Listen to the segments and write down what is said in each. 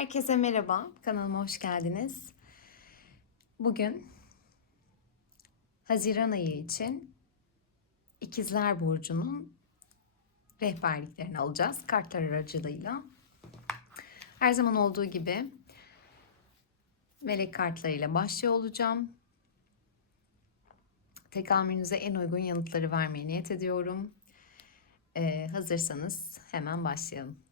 Herkese merhaba, kanalıma hoş geldiniz. Bugün Haziran ayı için İkizler Burcu'nun rehberliklerini alacağız kartlar aracılığıyla. Her zaman olduğu gibi melek kartlarıyla başlıyor olacağım. Tekamülünüze en uygun yanıtları vermeye niyet ediyorum. Ee, hazırsanız hemen başlayalım.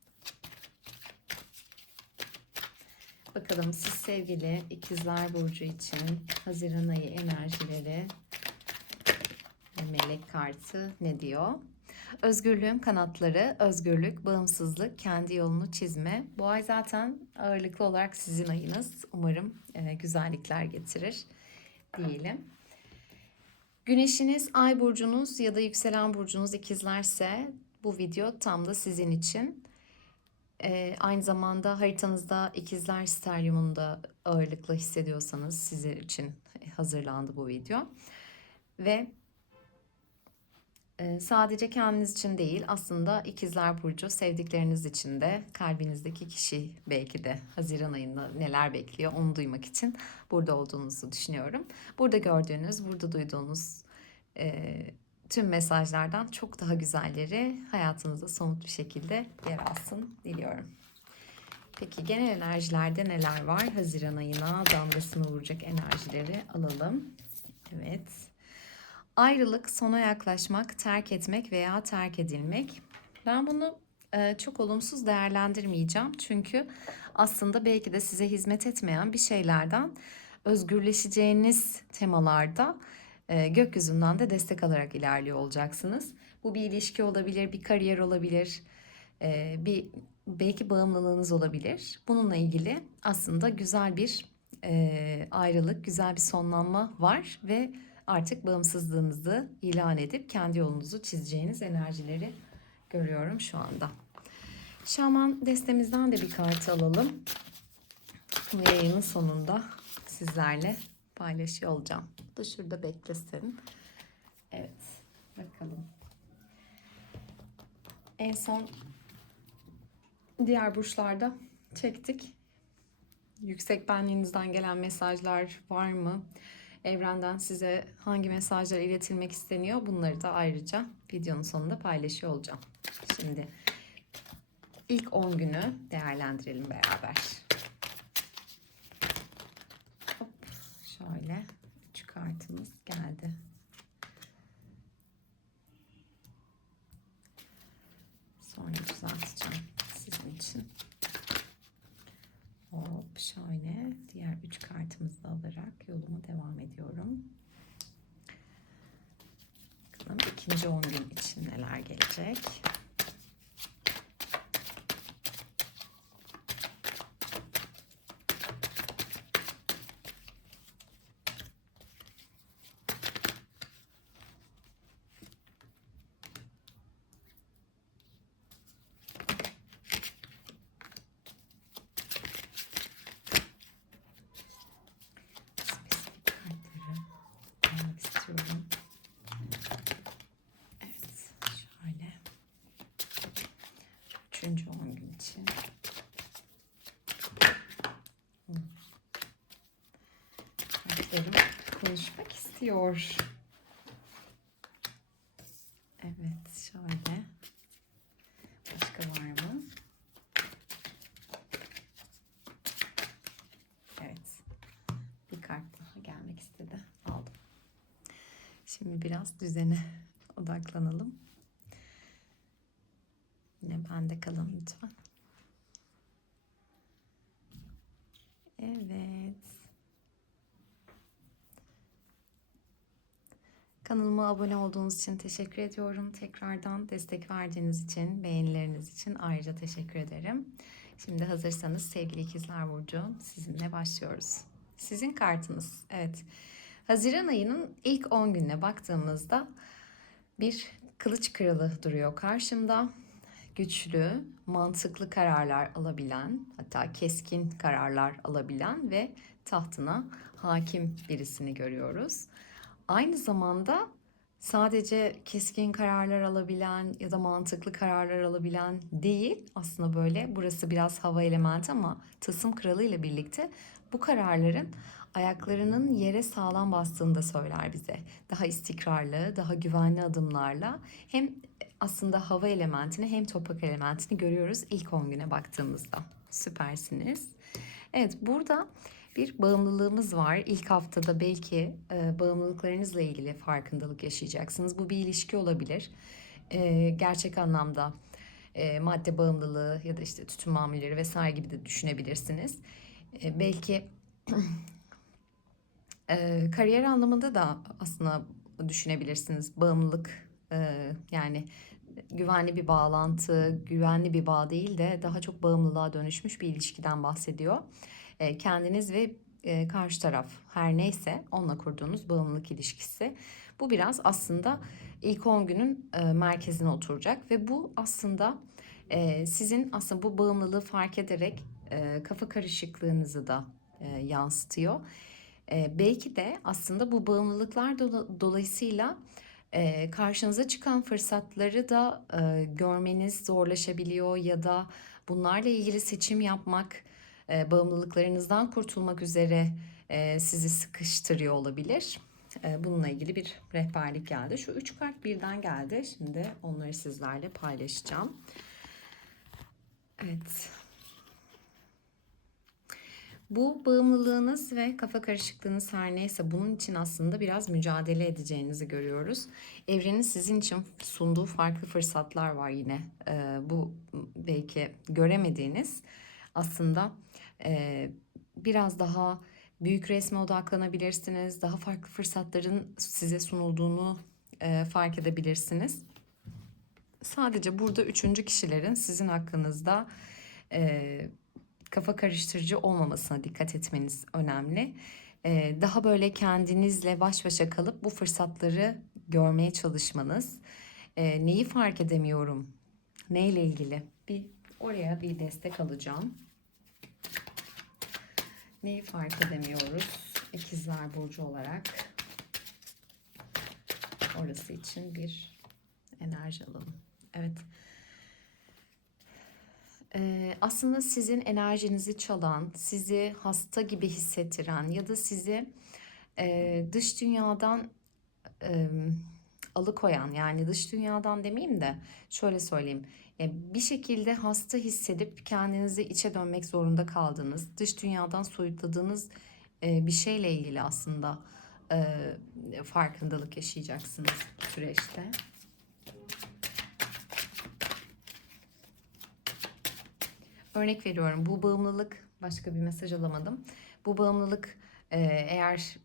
Bakalım siz sevgili ikizler burcu için Haziran ayı enerjileri melek kartı ne diyor? Özgürlüğün kanatları, özgürlük, bağımsızlık, kendi yolunu çizme. Bu ay zaten ağırlıklı olarak sizin ayınız. Umarım e, güzellikler getirir diyelim. Güneşiniz, ay burcunuz ya da yükselen burcunuz ikizlerse bu video tam da sizin için. Ee, aynı zamanda haritanızda ikizler steryumunda ağırlıklı hissediyorsanız sizin için hazırlandı bu video. Ve e, sadece kendiniz için değil aslında ikizler burcu sevdikleriniz için de kalbinizdeki kişi belki de Haziran ayında neler bekliyor onu duymak için burada olduğunuzu düşünüyorum. Burada gördüğünüz, burada duyduğunuz e, tüm mesajlardan çok daha güzelleri hayatınızda somut bir şekilde yer alsın diliyorum. Peki genel enerjilerde neler var? Haziran ayına damgasını vuracak enerjileri alalım. Evet. Ayrılık, sona yaklaşmak, terk etmek veya terk edilmek. Ben bunu e, çok olumsuz değerlendirmeyeceğim. Çünkü aslında belki de size hizmet etmeyen bir şeylerden özgürleşeceğiniz temalarda gökyüzünden de destek alarak ilerliyor olacaksınız. Bu bir ilişki olabilir, bir kariyer olabilir, e, bir belki bağımlılığınız olabilir. Bununla ilgili aslında güzel bir e, ayrılık, güzel bir sonlanma var ve artık bağımsızlığınızı ilan edip kendi yolunuzu çizeceğiniz enerjileri görüyorum şu anda. Şaman destemizden de bir kart alalım. Bu yayının sonunda sizlerle paylaşıyor olacağım. Bu da şurada beklesin. Evet. Bakalım. En son diğer burçlarda çektik. Yüksek benliğinizden gelen mesajlar var mı? Evrenden size hangi mesajlar iletilmek isteniyor? Bunları da ayrıca videonun sonunda paylaşıyor olacağım. Şimdi ilk 10 günü değerlendirelim beraber. Hop, şöyle üç kartımız geldi. Sonra düzelteceğim sizin için. Hop şöyle diğer üç kartımızı alarak yoluma devam ediyorum. Bakalım ikinci 10 gün için neler gelecek. spesifik kartları almak istiyorum. Evet, şöyle. Üçüncü 10 gün için. Kartlarım konuşmak istiyor. Evet, şöyle. Başka var mı? Evet. Bir kart daha gelmek istedi. Aldım. Şimdi biraz düzene odaklanalım. Yine bende kalın lütfen. Evet. Kanalıma abone olduğunuz için teşekkür ediyorum. Tekrardan destek verdiğiniz için, beğenileriniz için ayrıca teşekkür ederim. Şimdi hazırsanız sevgili ikizler Burcu sizinle başlıyoruz. Sizin kartınız. Evet. Haziran ayının ilk 10 gününe baktığımızda bir kılıç kralı duruyor karşımda. Güçlü, mantıklı kararlar alabilen, hatta keskin kararlar alabilen ve tahtına hakim birisini görüyoruz. Aynı zamanda sadece keskin kararlar alabilen ya da mantıklı kararlar alabilen değil. Aslında böyle burası biraz hava elementi ama tılsım kralı ile birlikte bu kararların ayaklarının yere sağlam bastığını da söyler bize. Daha istikrarlı, daha güvenli adımlarla hem aslında hava elementini hem toprak elementini görüyoruz ilk 10 güne baktığımızda. Süpersiniz. Evet burada bir bağımlılığımız var. İlk haftada belki e, bağımlılıklarınızla ilgili farkındalık yaşayacaksınız. Bu bir ilişki olabilir. E, gerçek anlamda e, madde bağımlılığı ya da işte tütün mamulleri vesaire gibi de düşünebilirsiniz. E, belki e, kariyer anlamında da aslında düşünebilirsiniz. Bağımlılık yani güvenli bir bağlantı, güvenli bir bağ değil de daha çok bağımlılığa dönüşmüş bir ilişkiden bahsediyor. Kendiniz ve karşı taraf her neyse onunla kurduğunuz bağımlılık ilişkisi. Bu biraz aslında ilk 10 günün merkezine oturacak ve bu aslında sizin aslında bu bağımlılığı fark ederek kafa karışıklığınızı da yansıtıyor. Belki de aslında bu bağımlılıklar dola- dolayısıyla e, karşınıza çıkan fırsatları da e, görmeniz zorlaşabiliyor ya da bunlarla ilgili seçim yapmak, e, bağımlılıklarınızdan kurtulmak üzere e, sizi sıkıştırıyor olabilir. E, bununla ilgili bir rehberlik geldi. Şu üç kart birden geldi. Şimdi onları sizlerle paylaşacağım. Evet. Bu bağımlılığınız ve kafa karışıklığınız her neyse bunun için aslında biraz mücadele edeceğinizi görüyoruz. Evrenin sizin için sunduğu farklı fırsatlar var yine. Ee, bu belki göremediğiniz aslında e, biraz daha büyük resme odaklanabilirsiniz. Daha farklı fırsatların size sunulduğunu e, fark edebilirsiniz. Sadece burada üçüncü kişilerin sizin hakkınızda e, kafa karıştırıcı olmamasına dikkat etmeniz önemli. Ee, daha böyle kendinizle baş başa kalıp bu fırsatları görmeye çalışmanız. Ee, neyi fark edemiyorum? Neyle ilgili? Bir oraya bir destek alacağım. Neyi fark edemiyoruz? İkizler Burcu olarak. Orası için bir enerji alalım. Evet. Aslında sizin enerjinizi çalan, sizi hasta gibi hissettiren ya da sizi dış dünyadan alıkoyan yani dış dünyadan demeyeyim de şöyle söyleyeyim. Bir şekilde hasta hissedip kendinizi içe dönmek zorunda kaldığınız, dış dünyadan soyutladığınız bir şeyle ilgili aslında farkındalık yaşayacaksınız süreçte. Örnek veriyorum bu bağımlılık başka bir mesaj alamadım. Bu bağımlılık e, eğer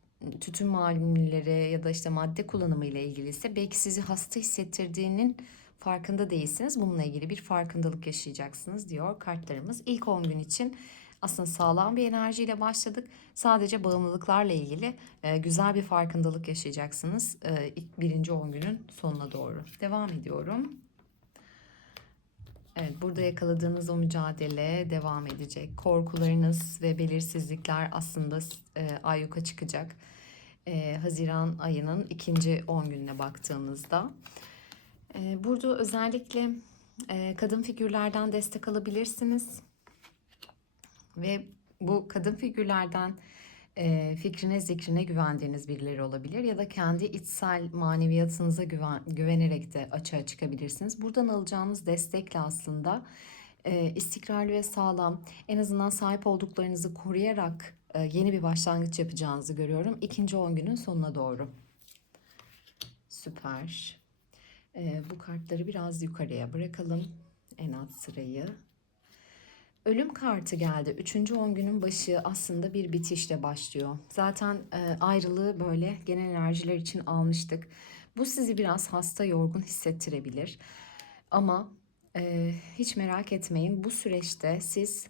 tütün mamulleri ya da işte madde kullanımı ile ilgiliyse belki sizi hasta hissettirdiğinin farkında değilsiniz. Bununla ilgili bir farkındalık yaşayacaksınız diyor kartlarımız. İlk 10 gün için aslında sağlam bir enerjiyle başladık. Sadece bağımlılıklarla ilgili e, güzel bir farkındalık yaşayacaksınız e, ilk birinci 10 günün sonuna doğru. Devam ediyorum. Evet, burada yakaladığınız o mücadele devam edecek. Korkularınız ve belirsizlikler aslında e, ayyuka çıkacak. E, Haziran ayının ikinci 10 gününe baktığımızda. E, burada özellikle e, kadın figürlerden destek alabilirsiniz. Ve bu kadın figürlerden fikrine zikrine güvendiğiniz birileri olabilir ya da kendi içsel maneviyatınıza güven, güvenerek de açığa çıkabilirsiniz. Buradan alacağınız destekle aslında e, istikrarlı ve sağlam en azından sahip olduklarınızı koruyarak e, yeni bir başlangıç yapacağınızı görüyorum. İkinci 10 günün sonuna doğru. Süper. E, bu kartları biraz yukarıya bırakalım. En alt sırayı. Ölüm kartı geldi. Üçüncü 10 günün başı aslında bir bitişle başlıyor. Zaten e, ayrılığı böyle genel enerjiler için almıştık. Bu sizi biraz hasta, yorgun hissettirebilir. Ama e, hiç merak etmeyin. Bu süreçte siz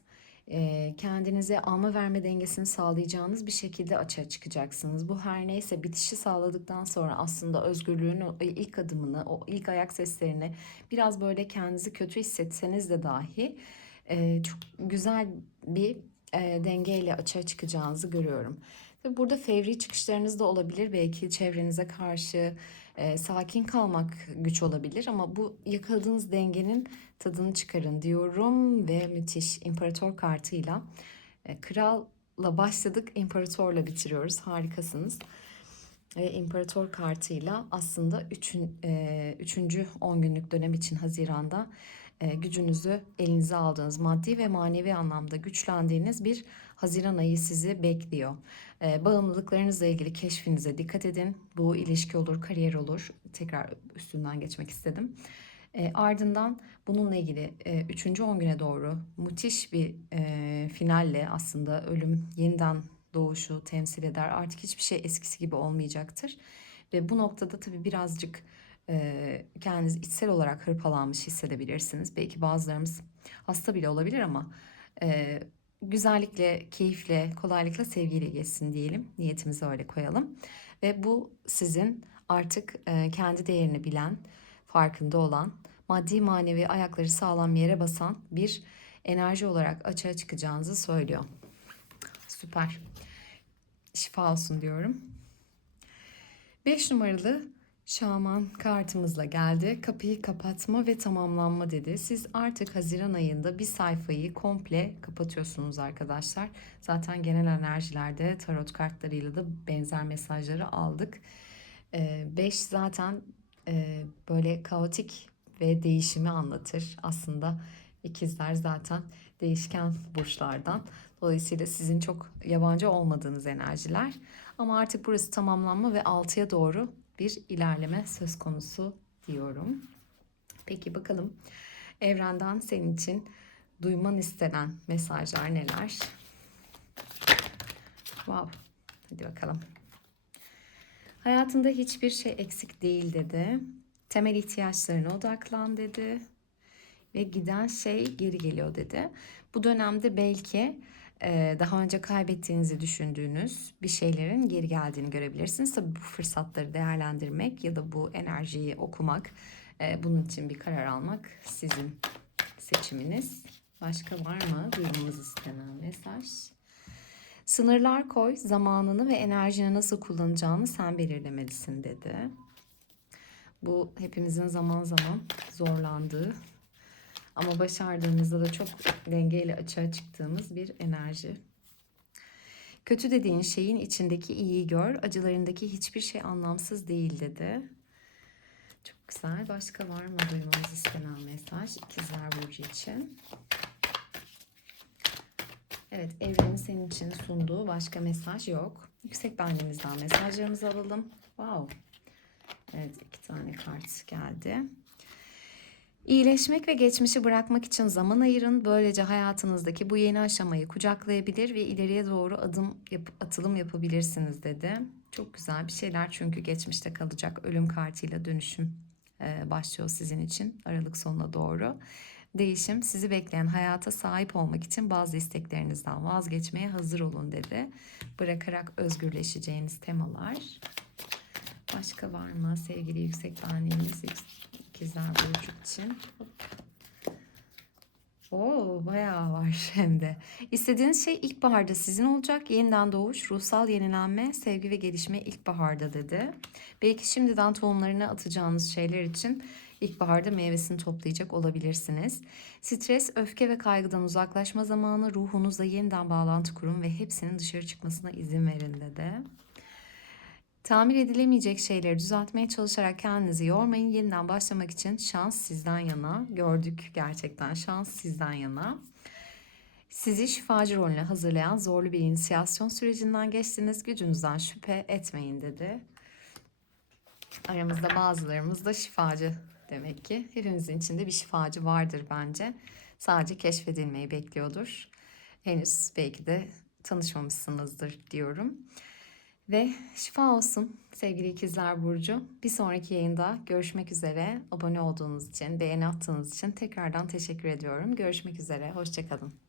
e, kendinize alma verme dengesini sağlayacağınız bir şekilde açığa çıkacaksınız. Bu her neyse bitişi sağladıktan sonra aslında özgürlüğün o ilk adımını, o ilk ayak seslerini biraz böyle kendinizi kötü hissetseniz de dahi e, çok güzel bir e, dengeyle açığa çıkacağınızı görüyorum. Ve burada fevri çıkışlarınız da olabilir. Belki çevrenize karşı E, sakin kalmak güç olabilir ama bu yakaladığınız dengenin tadını çıkarın diyorum ve müthiş imparator kartıyla e, kralla başladık imparatorla bitiriyoruz harikasınız ve imparator kartıyla aslında üçün, e, üçüncü 10 günlük dönem için Haziran'da gücünüzü elinize aldığınız maddi ve manevi anlamda güçlendiğiniz bir Haziran ayı sizi bekliyor. E, bağımlılıklarınızla ilgili keşfinize dikkat edin. Bu ilişki olur, kariyer olur. Tekrar üstünden geçmek istedim. E, ardından bununla ilgili 3. 10 güne doğru müthiş bir e, finalle aslında ölüm yeniden doğuşu temsil eder. Artık hiçbir şey eskisi gibi olmayacaktır. Ve bu noktada tabii birazcık e, kendinizi içsel olarak hırpalanmış hissedebilirsiniz. Belki bazılarımız hasta bile olabilir ama e, güzellikle, keyifle, kolaylıkla, sevgiyle geçsin diyelim. Niyetimizi öyle koyalım. Ve bu sizin artık e, kendi değerini bilen, farkında olan, maddi manevi ayakları sağlam yere basan bir enerji olarak açığa çıkacağınızı söylüyor. Süper. Şifa olsun diyorum. 5 numaralı şaman kartımızla geldi. Kapıyı kapatma ve tamamlanma dedi. Siz artık Haziran ayında bir sayfayı komple kapatıyorsunuz arkadaşlar. Zaten genel enerjilerde tarot kartlarıyla da benzer mesajları aldık. 5 zaten e, böyle kaotik ve değişimi anlatır. Aslında ikizler zaten değişken burçlardan. Dolayısıyla sizin çok yabancı olmadığınız enerjiler. Ama artık burası tamamlanma ve 6'ya doğru bir ilerleme söz konusu diyorum. Peki bakalım evrenden senin için duyman istenen mesajlar neler? Wow. Hadi bakalım. Hayatında hiçbir şey eksik değil dedi. Temel ihtiyaçlarına odaklan dedi. Ve giden şey geri geliyor dedi. Bu dönemde belki daha önce kaybettiğinizi düşündüğünüz bir şeylerin geri geldiğini görebilirsiniz. Tabii bu fırsatları değerlendirmek ya da bu enerjiyi okumak, bunun için bir karar almak sizin seçiminiz. Başka var mı duymamız istenen mesaj? Sınırlar koy, zamanını ve enerjini nasıl kullanacağını sen belirlemelisin dedi. Bu hepimizin zaman zaman zorlandığı ama başardığımızda da çok dengeyle açığa çıktığımız bir enerji. Kötü dediğin şeyin içindeki iyiyi gör, acılarındaki hiçbir şey anlamsız değil dedi. Çok güzel. Başka var mı duymamız istenen mesaj İkizler Burcu için? Evet, evrenin senin için sunduğu başka mesaj yok. Yüksek benliğimizden mesajlarımızı alalım. Wow. Evet, iki tane kart geldi. İyileşmek ve geçmişi bırakmak için zaman ayırın. Böylece hayatınızdaki bu yeni aşamayı kucaklayabilir ve ileriye doğru adım yap atılım yapabilirsiniz dedi. Çok güzel bir şeyler çünkü geçmişte kalacak ölüm kartıyla dönüşüm e, başlıyor sizin için Aralık sonuna doğru. Değişim sizi bekleyen hayata sahip olmak için bazı isteklerinizden vazgeçmeye hazır olun dedi. Bırakarak özgürleşeceğiniz temalar. Başka var mı sevgili yüksek benliğimiz, ikizler burcu için? Oo bayağı var hem de. İstediğiniz şey ilkbaharda sizin olacak. Yeniden doğuş, ruhsal yenilenme, sevgi ve gelişme ilkbaharda dedi. Belki şimdiden tohumlarını atacağınız şeyler için ilkbaharda meyvesini toplayacak olabilirsiniz. Stres, öfke ve kaygıdan uzaklaşma zamanı ruhunuzla yeniden bağlantı kurun ve hepsinin dışarı çıkmasına izin verin dedi. Tamir edilemeyecek şeyleri düzeltmeye çalışarak kendinizi yormayın. Yeniden başlamak için şans sizden yana. Gördük gerçekten şans sizden yana. Sizi şifacı rolüne hazırlayan zorlu bir inisiyasyon sürecinden geçtiniz. Gücünüzden şüphe etmeyin dedi. Aramızda bazılarımız da şifacı demek ki. Hepimizin içinde bir şifacı vardır bence. Sadece keşfedilmeyi bekliyordur. Henüz belki de tanışmamışsınızdır diyorum. Ve şifa olsun sevgili ikizler Burcu. Bir sonraki yayında görüşmek üzere. Abone olduğunuz için, beğeni attığınız için tekrardan teşekkür ediyorum. Görüşmek üzere, hoşçakalın.